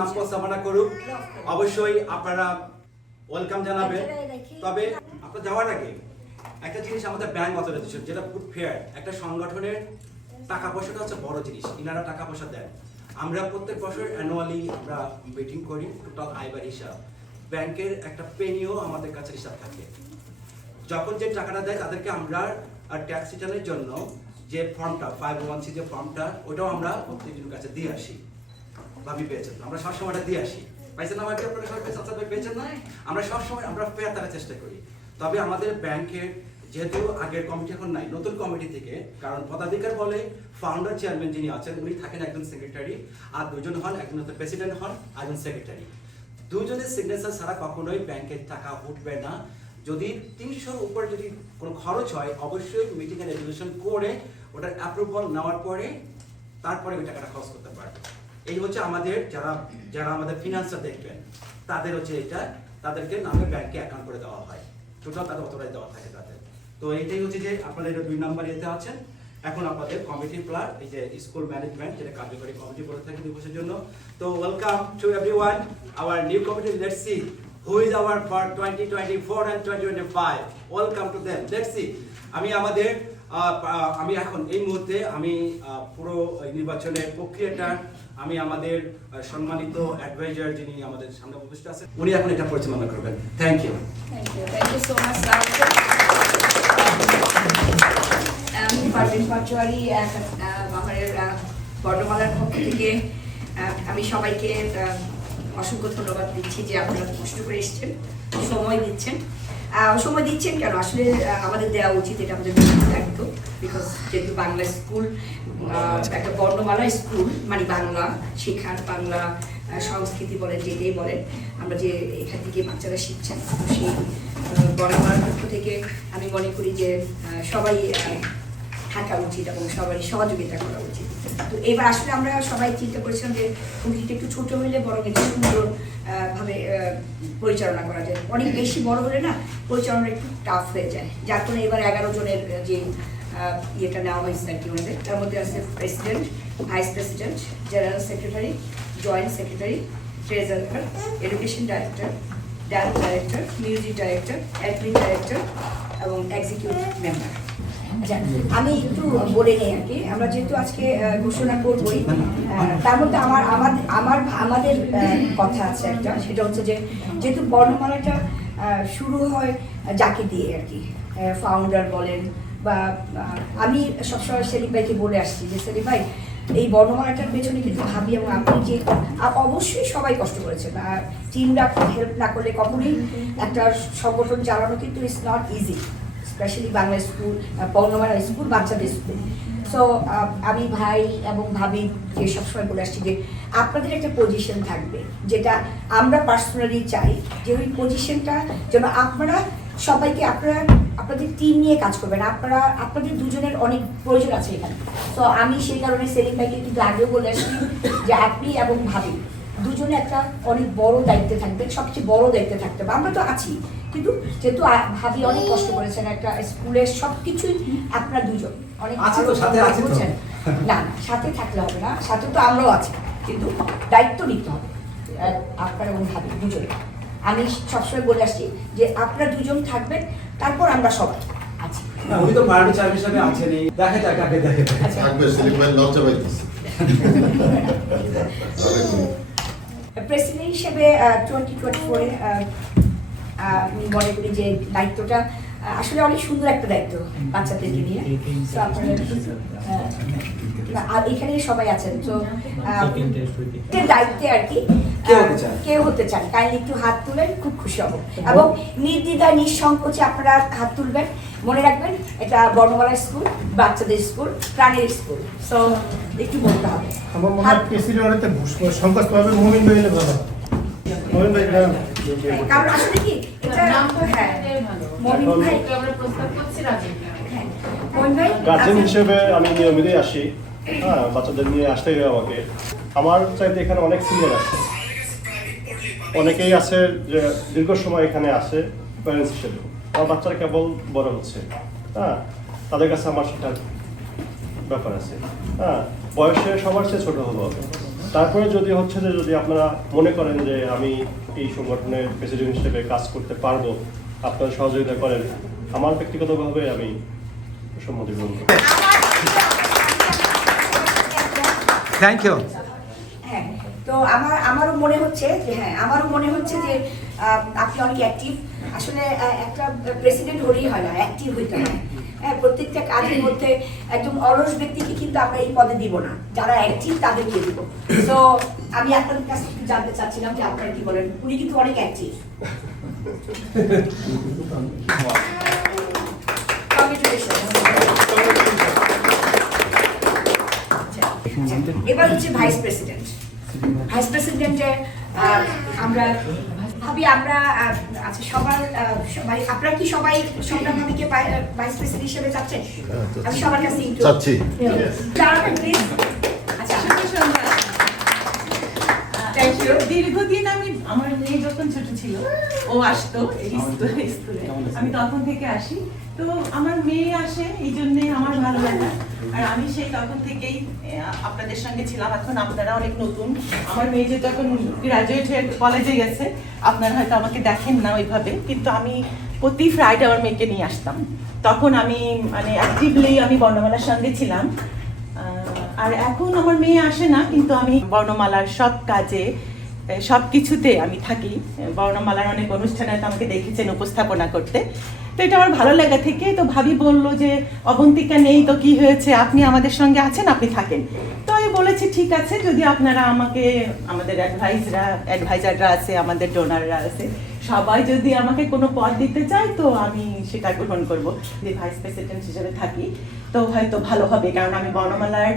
নাম কামনা করুক, অবশ্যই আপনারা ওয়েলকাম জানাবেন। তবে আপনারা যাওয়ার আগে একটা জিনিস আমাদের ব্যাংক অথরাইজেশন, যেটা ফুড ফেয়ার, একটা সংগঠনের টাকা পয়সাটা হচ্ছে বড় জিনিস, ইনারা টাকা পয়সা দেন। আমরা প্রত্যেক বছর অ্যানুয়ালি আমরা মিটিং করি, টোটাল আয়বার হিসাব, ব্যাংকের একটা পেনিও আমাদের কাছে হিসাব থাকে। যখন যে টাকাটা দেয় তাদেরকে আমরা ট্যাক্স রিটার্নের জন্য যে ফর্মটা 501c যে ফর্মটা, ওটাও আমরা প্রত্যেকজনের কাছে দিয়ে আসি। ভাবি পেয়েছেন, আমরা সবসময় দিয়ে আসি, পাইছেন না ভাবি? আপনারা সবাই পেয়েছেন না? আমরা সবসময় আমরা ফেয়ার তারা চেষ্টা করি। তবে আমাদের ব্যাংকের যেহেতু আগের কমিটি এখন নাই, নতুন কমিটি থেকে, কারণ পদাধিকার বলে ফাউন্ডার চেয়ারম্যান যিনি আছেন উনি থাকেন একজন সেক্রেটারি, আর দুজন হন, একজন হচ্ছে প্রেসিডেন্ট হন, একজন সেক্রেটারি। দুজনের সিগনেচার ছাড়া কখনোই ব্যাংকের টাকা উঠবে না। যদি 300-র উপরে যদি কোনো খরচ হয়, অবশ্যই মিটিংয়ে রেজলিউশন করে ওটার অ্যাপ্রুভাল নেওয়ার পরে তারপরে ওই টাকাটা খরচ করতে পারবে। এই হচ্ছে আমাদের যারা আমাদের ফিনান্সটা দেখবেন তাদের হচ্ছে এটা, তাদেরকে নামে ব্যাংকে অ্যাকাউন্ট করে দেওয়া হয়, টোটাল তাদের অথরাইজ দেওয়া থাকে তাদের। তো এইটাই হচ্ছে যে আপনারা এটা 2 নম্বর এতে আছেন। এখন আপনাদের কমিটি প্লাস এই যে স্কুল ম্যানেজমেন্ট, যেটা কার্যকরী কমিটি বলে থাকে 2 বছরের জন্য। তো welcome to everyone our new committee. Let's see who is our for 2024 and 2025. Welcome to them. Let's see. আমি এখন এই মুহূর্তে আমি পুরো নির্বাচনের প্রক্রিয়াটা আমি আমাদের সম্মানিত অ্যাডভাইজার যিনি আমাদের সামনে উপস্থিত আছেন, উনি এখন এটা পরিচালনা করবেন। Thank you so much. আমি পারভিন পাটোয়ারি, আমাদের বর্ণমালার পক্ষ থেকে আমি সবাইকে অসংখ্য ধন্যবাদ দিচ্ছি যে আপনারা কষ্ট করে এসেছেন, সময় দিচ্ছেন কেন, আসলে আমাদের দেওয়া উচিত, এটা আমাদের দায়িত্ব। বিকজ যেহেতু বাংলা স্কুল একটা বর্ণমালা স্কুল, মানে বাংলা শেখার, বাংলা সংস্কৃতি বলেন, যেটাই বলেন, আমরা যে এখান থেকে বাচ্চারা শিখছেন, সেই বর্ণমালার পক্ষ থেকে আমি মনে করি যে সবাই থাকা উচিত এবং সবারই সহযোগিতা করা উচিত। তো এবার আসলে আমরা সবাই চিন্তা করেছিলাম যে কমিটিটা একটু ছোট হলে বরং একটু সুন্দর ভাবে পরিচালনা করা যায়, অনেক বেশি বড় হলে না পরিচালনা একটু টাফ হয়ে যায়, যার কারণে এবার 11 জনের যে ইয়েটা নেওয়া হয়েছে আর কি আমাদের, তার মধ্যে আছে president, vice president, general secretary, joint secretary, treasurer, education director, dance director, music director, admin director এবং এক্সিকিউটিভ মেম্বার। আমি একটু বলে নিই আর কি, আমরা যেহেতু আজকে ঘোষণা করবই, তার মধ্যে আমাদের কথা আছে একটা, সেটা হচ্ছে যে যেহেতু বর্ণমালাটা শুরু হয় যাকে দিয়ে আর কি, ফাউন্ডার বলেন বা আমি সবসময় সেলিম ভাইকে বলে আসছি যে সেলিম ভাই এই বর্ণমালাটার পেছনে কিন্তু ভাবি এবং আপনি যে অবশ্যই সবাই কষ্ট করেছেন, টিমরা হেল্প না করলে কখনোই একটা সংগঠন চালানো কিন্তু it's not easy, specially Bangla school, বর্ণমালা স্কুল, বাচ্চাদের স্কুল। সো আমি ভাই এবং ভাবি যে সবসময় বলে আসছি যে আপনাদের একটা পজিশন থাকবে, যেটা আমরা পার্সোনালি চাই যে ওই পজিশনটা যেন আপনারা সবাইকে আপনাদের টিম নিয়ে কাজ করবেন, আপনাদের দুজনের অনেক প্রয়োজন আছে এখানে। তো আমি সেই কারণে সেলিম ভাইকে কিন্তু আগেও বলে আসছি যে আপনি এবং ভাবি দুজনে একটা অনেক বড় দায়িত্বে থাকবেন, সবচেয়ে বড় দায়িত্বে থাকতে হবে। আমরা তো আছি, কিন্তু যেহেতু ভাবি অনেক কষ্ট করেছেন একটা স্কুলের সবকিছুই আপনার দুজন অনেক বলছেন, না সাথে থাকলে হবে না, সাথে তো আমরাও আছি, কিন্তু দায়িত্ব নিতে হবে আপনার এবং ভাবি দুজনে। আমি সবসময় বলে আসছি যে আপনারা দুজন থাকবেন, তারপর আমরা সবাই আছি। উনি তো পার্টি চেয়ারম্যান হিসেবে আছেন, দেখা যাক আগে দেখে থাকবে সেলিম ভাই লজ্জা পাইতেছে। প্রেসিডেন্ট হিসেবে 2024 আমি মনে করি যে দায়িত্বটা আসলে অনেক সুন্দর একটা দায়িত্ব বাচ্চাদেরকে নিয়ে। আর এখানে সবাই আছেন, তো দায়িত্বে আর কি কেউ হতে চান কাইন্ডলি একটু হাত তুলেন, খুব খুশি হব। এবং নির্দ্বিধায় নিঃসংকোচে আপনারা হাত তুলবেন, মনে রাখবেন এটা বর্ণমালা স্কুল, বাচ্চাদের স্কুল, প্রাণের স্কুল। সো একটু বলতে হবে। আমার মনে হয় প্রেসিডেন্টে সংকোচ পাবে মুমিন ভাই হলে ভালো। মুমিন ভাই কারণ আসলে কি এটা হ্যাঁ মুমিন ভাই আমরা প্রস্তাব করছি রাজীব। হ্যাঁ মুমিন ভাই গার্জেন হিসেবে আমি নিয়মিতই আসি, হ্যাঁ বাচ্চাদের নিয়ে আসতে হবে আমাকে। আমার চাইতে এখানে অনেক সিনিয়র আছে, অনেকেই আছে যে দীর্ঘ সময় এখানে আসে প্যারেন্টস হিসেবে। আমার বাচ্চারা কেবল বড় হচ্ছে, হ্যাঁ তাদের কাছে আমার সেটা ব্যাপার আছে, হ্যাঁ বয়সে সবার চেয়ে ছোট হলো, তারপরে যদি হচ্ছে যে যদি আপনারা মনে করেন যে আমি এই সংগঠনের প্রেসিডেন্ট হিসেবে কাজ করতে পারবো, আপনারা সহযোগিতা করেন, আমার ব্যক্তিগতভাবে আমি সম্মতি গ্রহণ করি। Thank you. হ্যাঁ, তো আমারও মনে হচ্ছে যে আপনি অনেক অ্যাক্টিভ। আসলে একটা প্রেসিডেন্ট হলেই হয় না, অ্যাক্টিভ হইতে হয়। হ্যাঁ, প্রত্যেকটা কাজের মধ্যে একজন অলস ব্যক্তিকে কিন্তু আমরা এই পদে দিব না, যারা অ্যাক্টিভ তাদেরকে দিব। তো আমি আপনাদের কাছ থেকে জানতে চাচ্ছিলাম যে আপনারা কি বলেন, উনি কিন্তু অনেক অ্যাক্টিভ। এবার হচ্ছে ভাইস প্রেসিডেন্ট। ভাইস প্রেসিডেন্টে আমরা ভাবি আচ্ছা সবাই আপনারা কি সবাই সংগ্রাম ভাবিকে ভাইস প্রেসিডেন্ট হিসেবে চাচ্ছেন? আমি সবার কাছে একটু চাচ্ছি। দাঁড়াবেন প্লিজ। আচ্ছা, থ্যাংক ইউ। দীর্ঘদিন আমার মেয়ে যখন ছোট ছিল ও আসতো স্কুলে, আমি তখন থেকে আসি। তো আমার মেয়ে আসে, এই জন্যে আমার ভালো লাগে। আর আমি সেই তখন থেকেই আপনাদের সঙ্গে ছিলাম। এখন আপনারা অনেক নতুন। আমার মেয়ে যে তখন গ্রাজুয়েট হয়ে কলেজে গেছে, আপনারা হয়তো আমাকে দেখেন না ওইভাবে, কিন্তু আমি প্রতি ফ্রাইডে আমার মেয়েকে নিয়ে আসতাম। তখন আমি মানে অ্যাক্টিভলি আমি বর্ণমালার সঙ্গে ছিলাম। আর এখন আমার মেয়ে আসে না, কিন্তু আমি বর্ণমালার সব কাজে সব কিছুতে আমি থাকি। বর্ণমালার অনেক অনুষ্ঠানে তো আমাকে দেখেছেন উপস্থাপনা করতে। তো এটা আমার ভালো লাগা থেকে তো ভাবি বললো যে অবন্তিকা নেই তো কি হয়েছে, আপনি আমাদের সঙ্গে আছেন, আপনি থাকেন। তো আমি বলেছি ঠিক আছে, যদি আপনারা আমাকে, আমাদের অ্যাডভাইজাররা আছে, আমাদের ডোনাররা আছে, সবাই যদি আমাকে কোনো পদ দিতে চায় তো আমি সেটা গ্রহণ করব, যে ভাইস প্রেসিডেন্ট হিসেবে থাকি। তো হয়তো ভালো হবে, কারণ আমি বর্ণমালার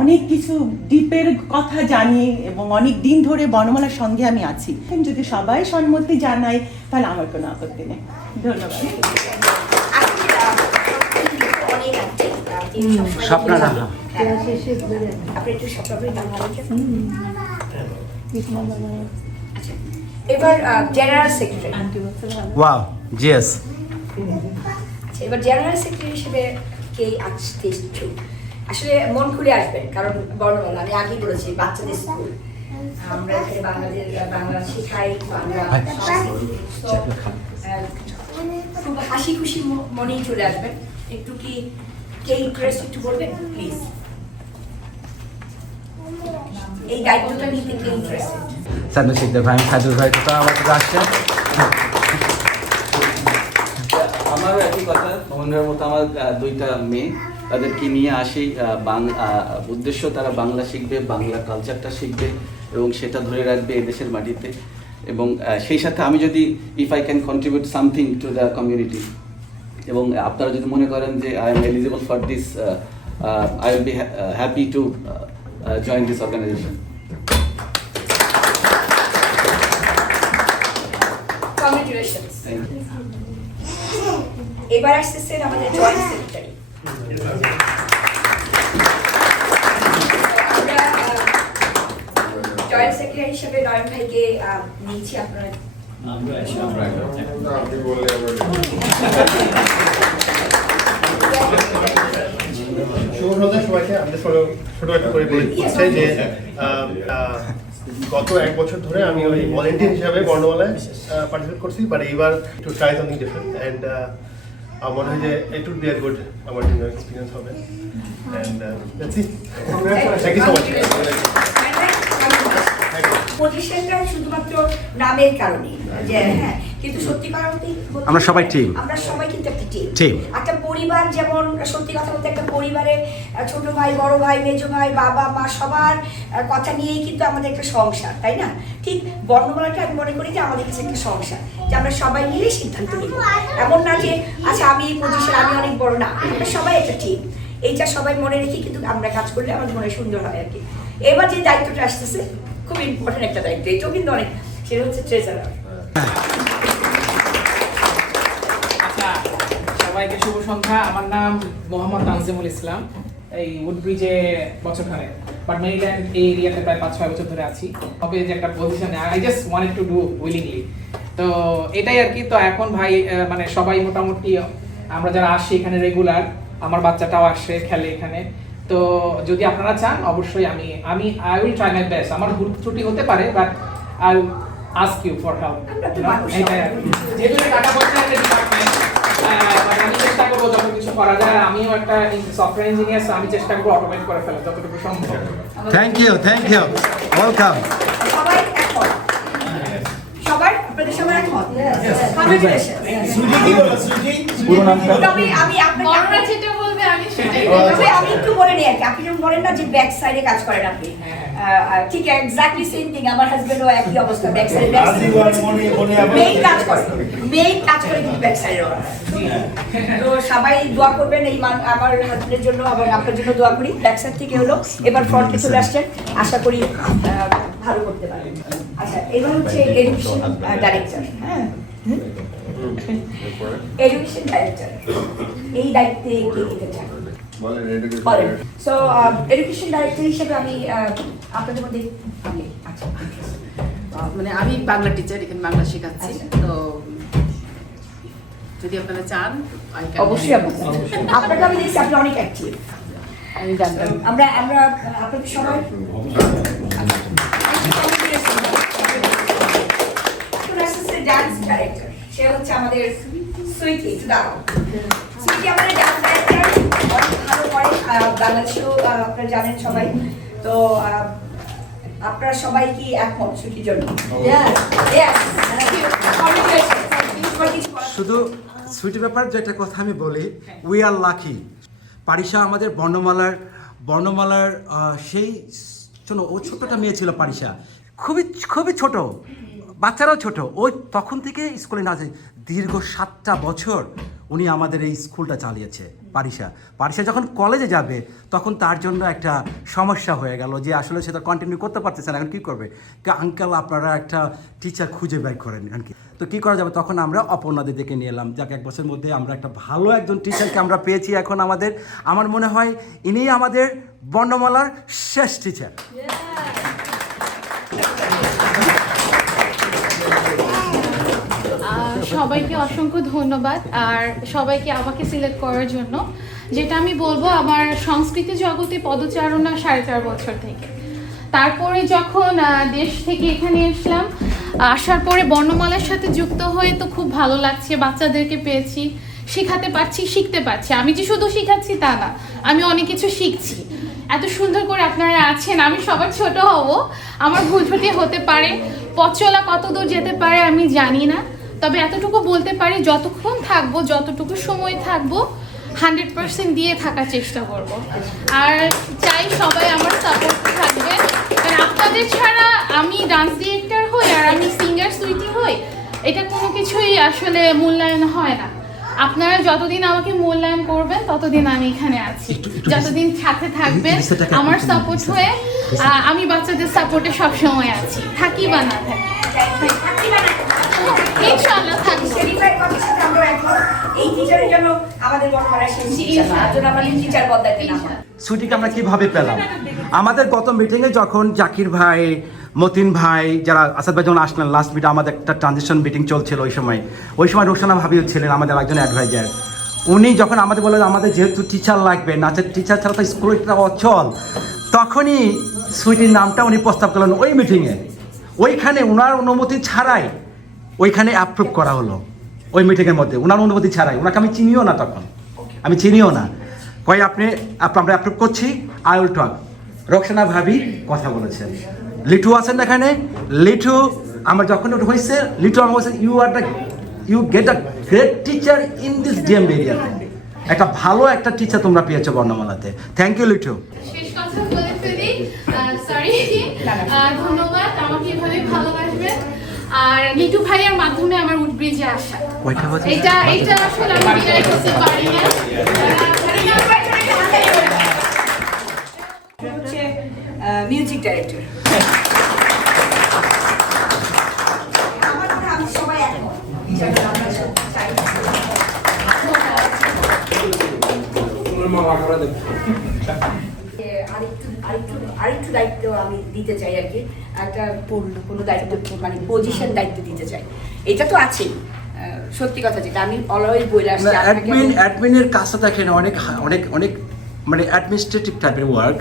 অনেক কিছু ডিপের কথা জানি এবং অনেক দিন ধরে বর্ণমালার সঙ্গে আমি আছি। যদি সবাই সম্মতি জানায় তাহলে আমার কোনো আপত্তি নেই। ধন্যবাদ। স্বপ্নারা এবার জেনারেল সেক্রেটারি। Wow, GS. এবার জেনারেল সেক্রেটারি হিসেবে কে আসতে ইচ্ছুক? আসলে মন খুলে আসবেন, কারণ বর্ণমালা আমি আগেই বলেছি বাচ্চাদের স্কুল, আমরা এখানে বাংলা শেখাই, বাংলা খুব হাসি খুশি মনেই চলে আসবেন। একটু কি কে ইন্টারেস্ট একটু বলবেন প্লিজ, এই দায়িত্বটা নিতে কে ইন্টারেস্টেড? সাদনা শিকদার ভাই, খাজুর ভাই তো আমার কাছে আসছেন। আমারও একই কথা, মোহনের মতো আমার দুইটা মেয়ে, তাদেরকে নিয়ে আসি। উদ্দেশ্য তারা বাংলা শিখবে, বাংলা কালচারটা শিখবে এবং সেটা ধরে রাখবে এদেশের মাটিতে। এবং সেই সাথে আমি যদি if I can contribute something to the community, এবং আপনারা যদি মনে করেন যে I am eligible for this, I will be happy to join this organization. Congratulations. এবার আসতেছেন আমাদের জয়েন্ট সেক্রেটারি। জয়েন্ট সেক্রেটারি হিসেবে নয়ন ভাইকে নিয়েছি। আপনারা শুভ সন্ধ্যা সবাইকে। আমি ছোট একটা করে বলতে যে গত 1 বছর ধরে আমি ওই ভলেন্টিয়ার হিসাবে বর্ণমালায় পার্টিসিপেট করছি, বাট এইবার একটু ট্রাই সামথিং ডিফারেন্ট অ্যান্ড আমার মনে হয় যে it would be a good আমার জন্য এক্সপিরিয়েন্স হবে। And let's see. Thank you so much. পজিশনটা শুধুমাত্র নামের কারণে যে হ্যাঁ, কিন্তু সত্যি কথা বলতে আমরা সবাই টিম, আমরা সবাই কিন্তু একটা টিম। একটা পরিবার, যেমন সত্যি কথা বলতে একটা পরিবারে ছোট ভাই, বড় ভাই, মেজো ভাই, বাবা মা সবার কথা নিয়েই কিন্তু আমাদের একটা সংসার, তাই না? ঠিক বর্ণমালাটা আমি মনে করি যে আমাদের কাছে একটা সংসার, যে আমরা সবাই মিলে সিদ্ধান্ত নিব। এমন না যে আচ্ছা আমি এই পজিশন, আমি অনেক বড়, না, আমরা সবাই একটা টিম। এইটা সবাই মনে রেখে কিন্তু আমরা কাজ করলে আমাদের মনে সুন্দর হয় আর কি। এবার যে দায়িত্বটা আসতেছে খুব ইম্পর্টেন্ট একটা দায়িত্ব, এটাও কিন্তু অনেক, সেটা হচ্ছে ট্রেজারার। আচ্ছা, সবাইকে শুভ সন্ধ্যা। আমার নাম মোহাম্মদ তানজিমুল ইসলাম। এই উডব্রিজে বছরখানে, বাট মেরিল্যান্ড এই এরিয়াতে প্রায় 5-6 বছর ধরে আছি। তবে যে একটা পজিশনে I just wanted to do willingly, তো এটাই আর কি। তো এখন ভাই মানে সবাই মোটামুটি আমরা যারা আসি এখানে রেগুলার, আমার বাচ্চাটাও আসে খেলে এখানে, তো যদি আপনারা চান অবশ্যই আমি I will try my best. আমার ভুল ত্রুটি হতে পারে, but I will ask you for help. আমরা তো মানুষ। যেহেতু টাকা পয়সা একটা ডিপার্টমেন্ট, আমি চেষ্টা করবো যত কিছু করা যায়। আমিও একটা সফটওয়্যার ইঞ্জিনিয়ার, আমি চেষ্টা করবো অটোমেট করে ফেলা যতটুকু সম্ভব। Thank you welcome. সবাই একমত? সবাই আপনাদের সবাই একমত? Congratulations. তবে আমি আপনাকে যেটা বলবে আমি সেটাই তবে আমি একটু বলে নিই আর কি, আপনি যেমন বলেন না যে ব্যাক সাইডে কাজ করেন আপনি, ঠিক এক্স্যাক্টলি সেম থিং আমার হাজবেন্ডও একই অবস্থা, ব্যাক সাইডে মেইন কাজ করে কিন্তু ব্যাক সাইডে। তো সবাই দোয়া করবেন এই আমার হাজবেন্ডের জন্য এবং আপনার জন্য দোয়া করি। ব্যাক সাইড থেকে হলো এবার ফ্রন্টে চলে আসছেন, আশা করি ভালো করতে পারবেন। আচ্ছা, এবার হচ্ছে এডুকেশন ডাইরেক্টর। হ্যাঁ, এডুকেশন ডাইরেক্টর, এই দায়িত্বে কে নিতে চান? সো এডুকেশন ডাইরেক্টর হিসেবে আমি আপনাদের মধ্যে আচ্ছা মানে আমি বাংলা টিচার, এখানে বাংলা শেখাচ্ছি। আচ্ছা। তো যদি আপনারা চান অবশ্যই আপনাকে আমি দেখছি আপনি অনেক অ্যাক্টিভ, আমি জানতাম। আমরা আপনাদের সবাই ডান্স ডাইরেক্টর, সে হচ্ছে আমাদের সুইটি। সুইটি আমাদের ডান্স ডাইরেক্টর, অনেক ভালো করে বাংলাদেশেও আপনারা জানেন সবাই। তো আপনারা সবাই কি একমত সুইটির জন্য? শুধু সুইটির ব্যাপারে যেটা কথা আমি বলি, উই আর লাকি। পারিশা আমাদের বর্ণমালার সেই শোনো, ও ছোট্টটা মেয়ে ছিল পারিশা, খুবই ছোট, বাচ্চারাও ছোট। ওই তখন থেকে স্কুলে না যায়, দীর্ঘ 7টা বছর উনি আমাদের এই স্কুলটা চালিয়েছে। পারিশা যখন কলেজে যাবে তখন তার জন্য একটা সমস্যা হয়ে গেল যে আসলে সে তো কন্টিনিউ করতে পারতেছে না, এখন কী করবে? আঙ্কেল আপনারা একটা টিচার খুঁজে বের করেন আর কি। তো কী করা যাবে, তখন আমরা অপর্ণা দিদিকে নিয়ে এলাম, যাকে 1 বছরের মধ্যে আমরা একটা ভালো একজন টিচারকে আমরা পেয়েছি। এখন আমার মনে হয় ইনি আমাদের বর্ণমালার শেষ টিচার। সবাইকে অসংখ্য ধন্যবাদ আর সবাইকে আমাকে সিলেক্ট করার জন্য। যেটা আমি বলবো, আমার সংস্কৃতি জগতে পদচারণা 4.5 বছর থেকে। তারপরে যখন দেশ থেকে এখানে আসলাম, আসার পরে বর্ণমালার সাথে যুক্ত হয়ে তো খুব ভালো লাগছে। বাচ্চাদেরকে পেয়েছি, শেখাতে পারছি, শিখতে পারছি। আমি যে শুধু শিখাচ্ছি তা না, আমি অনেক কিছু শিখছি। এত সুন্দর করে আপনারা আছেন, আমি সবার ছোট হব, আমার ভুল ত্রুটি হতে পারে, পথ চলা কত দূর যেতে পারে আমি জানি না। তবে এতটুকু বলতে পারি, যতক্ষণ থাকবো, যতটুকু সময় থাকবো, 100% দিয়ে থাকার চেষ্টা করব। আর চাই সবাই আমার সাপোর্ট থাকবে, কারণ আপনাদের ছাড়া আমি ডান্স ডিরেক্টর হই আর আমি সিঙ্গার সুইটি হই, এটা কোনো কিছুই আসলে মূল্যায়ন হয় না। আপনারা যতদিন আমাকে মূল্যায়ন করবেন ততদিন আমি এখানে আছি, যতদিন সাথে থাকবেন আমার সাপোর্ট হয়ে। আমি বাচ্চাদের সাপোর্টে সবসময় আছি, থাকি বা না থাকি, ইনশাআল্লাহ থাকবো। এই টিচারের জন্য আমাদের বর্ণমালার শেষ টিচার, আমাদের টিচার বদলাতে না হয়। সুইটিকে আমরা কিভাবে পেলাম? আমাদের গত মিটিংয়ে যখন জাকির ভাই, মতিন ভাই, যারা আসাদ ভাই যখন আসলেন লাস্ট মিটে, আমাদের একটা ট্রানজিশন মিটিং চলছিল ওই সময় রোশনা ভাবিও ছিলেন আমাদের একজন অ্যাডভাইজার। উনি যখন আমাদের বললেন আমাদের যেহেতু টিচার লাগবে, নাচের টিচার ছাড়া তো স্কুলটা অচল, তখনই সুইটির নামটা উনি প্রস্তাব করলেন ওই মিটিংয়ে। ওইখানে ওনার অনুমতি ছাড়াই ওইখানে অ্যাপ্রুভ করা হলো, ওই মিটিংয়ের মধ্যে ওনার অনুমতি ছাড়াই। ওনাকে আমি চিনিও না, তখন আমি চিনিও না। কই আমরা অ্যাপ্রুভ করছি, আই উইল টক। রোশনা ভাবি কথা বলেছেন, লিটু আছেন এখানে, লিটু আমার যখন ওটা হয়েছে, লিটু আমার বলছে you get a great teacher in this DM এরিয়াতে। একটা ভালো একটা টিচার তোমরা পেয়েছো বর্ণমালাতে। Thank you Litu. শেষ কথা বলে ফেলি, সরি, ধন্যবাদ আমাকে এভাবে ভালোবাসবেন। আর লিটু ভাইয়ের মাধ্যমে আমার উডব্রিজে আসা, এটা আসলে আমি ডিনাই করতে পারি না। হচ্ছে মিউজিক ডাইরেক্টর। আমি সবাই একমত, আরেকটু দায়িত্ব আমি দিতে চাই আর কি, একটা কোনো দায়িত্ব মানে পজিশন দায়িত্ব দিতে চাই। এটা তো আছেই, সত্যি কথা যেটা আমি অলওয়েজ বলে আসছি। অ্যাডমিনের কাজটা দেখেন অনেক মানে অ্যাডমিনিস্ট্রেটিভ টাইপের ওয়ার্ক,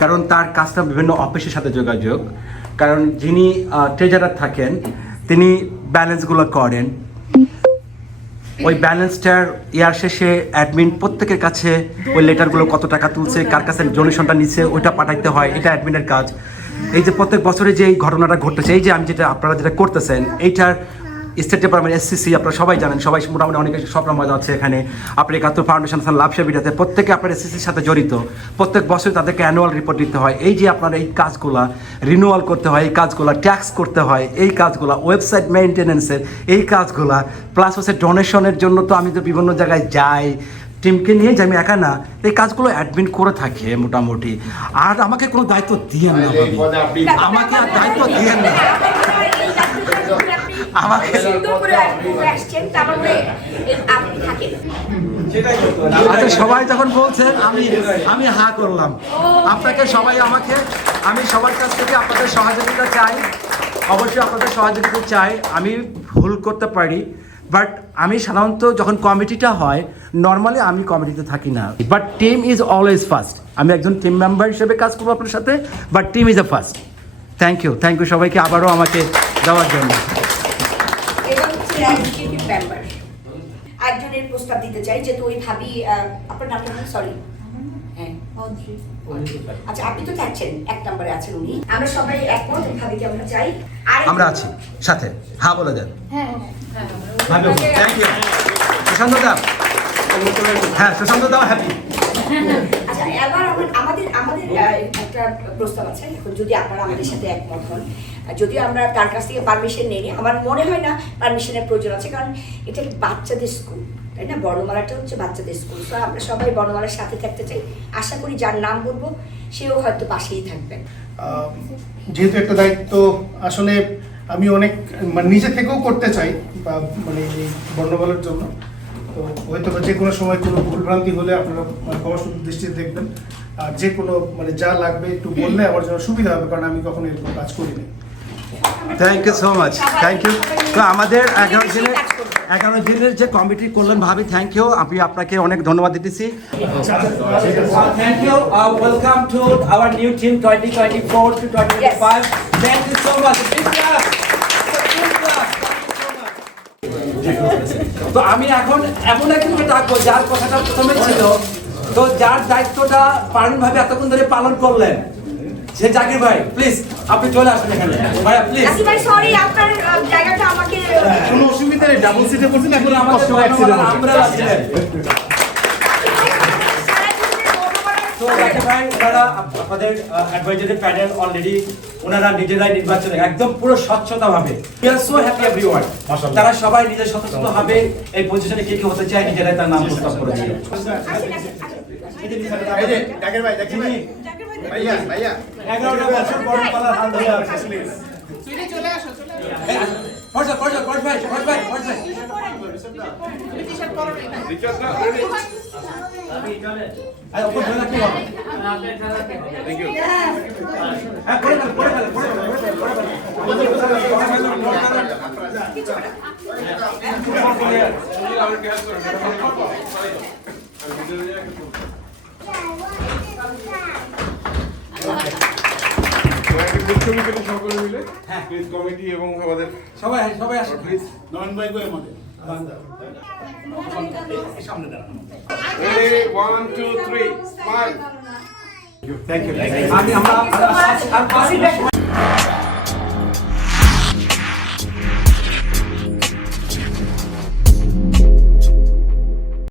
কারণ তার কাজটা বিভিন্ন অফিসের সাথে যোগাযোগ, কারণ যিনি ট্রেজারার থাকেন তিনি ব্যালেন্সগুলো করেন, ওই ব্যালেন্সটার ইয়ার শেষে অ্যাডমিন প্রত্যেকের কাছে ওই লেটারগুলো কত টাকা তুলছে, কার কাছে ডোনেশনটা নিচ্ছে ওইটা পাঠাইতে হয়, এটা অ্যাডমিনের কাজ। এই যে প্রত্যেক বছরে যে এই ঘটনাটা ঘটতেছে, এই যে আমি যেটা আপনারা যেটা করতেছেন, এইটার স্টেট ডিপার্টমেন্ট SCC আপনারা সবাই জানেন, সবাই মোটামুটি অনেকে স্বপ্ন মজা আছে এখানে, আপনার 71 ফাউন্ডেশন লাভসাবিটাতে প্রত্যেকে আপনার SCCর সাথে জড়িত, প্রত্যেক বছর তাদেরকে অ্যানুয়াল রিপোর্ট দিতে হয়। এই যে আপনারা এই কাজগুলা রিনিউয়াল করতে হয়, এই কাজগুলা ট্যাক্স করতে হয়, এই কাজগুলা ওয়েবসাইট মেনটেন্যান্সের এই কাজগুলা, প্লাস হচ্ছে ডোনেশনের জন্য তো আমি তো বিভিন্ন জায়গায় যাই, টিমকে নিয়ে যে আমি একা না, এই কাজগুলো অ্যাডমিন করে থাকে মোটামুটি। আর আমাকে কোনো দায়িত্ব দিয়েন না ভাবি, আমাকে আর দায়িত্ব দিয়েন না আমাকে। আচ্ছা, সবাই যখন বলছেন আমি হা করলাম। আপনাকে সবাই আমাকে, আমি সবার কাছ থেকে আপনাদের সহযোগিতা চাই, অবশ্যই আপনাদের সহযোগিতা চাই। আমি ভুল করতে পারি, বাট আমি সাধারণত যখন কমিটিটা হয় নর্মালি আমি কমিটিতে থাকি না, but team is always first. আমি একজন টিম মেম্বার হিসেবে কাজ করবো আপনার সাথে, but team is a first. Thank you সবাইকে আবারও আমাকে দেওয়ার জন্য। একজনের প্রস্তাব দিতে চাই, যেহেতু ওই ভাবি, আপনার নামটা সরি, হ্যাঁ আচ্ছা, আপনি তো থাকছেন 1 নম্বরে আছেন উনি, আমরা সবাই একমত ভাবিকে আমরা চাই। আর আমরা আছি সাথে, হ্যাঁ বলে দেন। হ্যাঁ থ্যাংক ইউ সুশান্ত দা, হ্যাঁ সুশান্ত দা হ্যাপি। আচ্ছা, এবার আমাদের একটা প্রস্তাব আছে, এখন যদি আপনারা আমাদের সাথে একমত হন, যদিও আমরা তার কাছ থেকে পারমিশন নেই, আমার মনে হয় না পারমিশনের প্রয়োজন আছে, কারণ এটা বাচ্চাদের স্কুল, তাই না? বর্ণমালাটা হচ্ছে বাচ্চাদের স্কুল, তো আমরা সবাই বর্ণমালার সাথে থাকতে চাই। আশা করি যার নাম বলবো সেও হয়তো পাশেই থাকবেন। যেহেতু একটা দায়িত্ব আসলে আমি অনেক মানে নিজে থেকেও করতে চাই, মানে এই বর্ণমালার জন্য, তো হয়তো যে কোনো সময় কোনো ভুলভ্রান্তি হলে আপনারা ক্ষমা দৃষ্টিতে দেখবেন। আর যে কোনো মানে যা লাগবে একটু বললে আমার জন্য সুবিধা হবে, কারণ আমি কখনো এরকম কাজ করিনি। Thank you so much, thank you. তো আমাদের 11 দিনের যে কমিটি করলেন ভাবি, থ্যাংক ইউ, আমি আপনাকে অনেক ধন্যবাদ দিতেছি। Thank you, welcome to our new team 2024 to 2025. Thank you so much. তো আমি এখন এমন একজনকে ডাকবো যার কথাটা প্রথমে ছিল, তো যার দায়িত্বটা পালনভাবে এতক্ষণ ধরে পালন করলেন, সে জাকির ভাই, প্লিজ আপনি চলে আসুন এখানে। ভাইয়া প্লিজ। জাকির ভাই সরি, আপনার জায়গাটা আমাকে কোনো অসুবিধা নেই, ডাবল সিটে করছেন, এখন আমাদের আমরাও আছিলেন। তো জাকির ভাই, ওনারা আপনাদের অ্যাডভাইজারি প্যানেল অলরেডি ওনারা নিজেরাই নির্বাচন একদম পুরো স্বচ্ছতাভাবে, we are so happy everyone, তারা সবাই নিজের স্বতন্ত্রভাবে এই পজিশনে কে কে হতে চায় নিজেরাই তার নাম প্রস্তাব করেছে। ভাইয়া 11টা বছর বড়পাড়ার হাল ধরে আছে। চলে আসো পড় ভাই। আই ওপর ধরে কি হবে? Thank you. হ্যাঁ পড়ে গেল। সকলে মিলে প্লিজ কমিটি এবং আমাদের সবাই আসুন প্লিজ। নয়ন ভাই কই আমাদের সামনে দাঁড়ান। 1 2 3 5 থ্যাংক ইউ। আমরা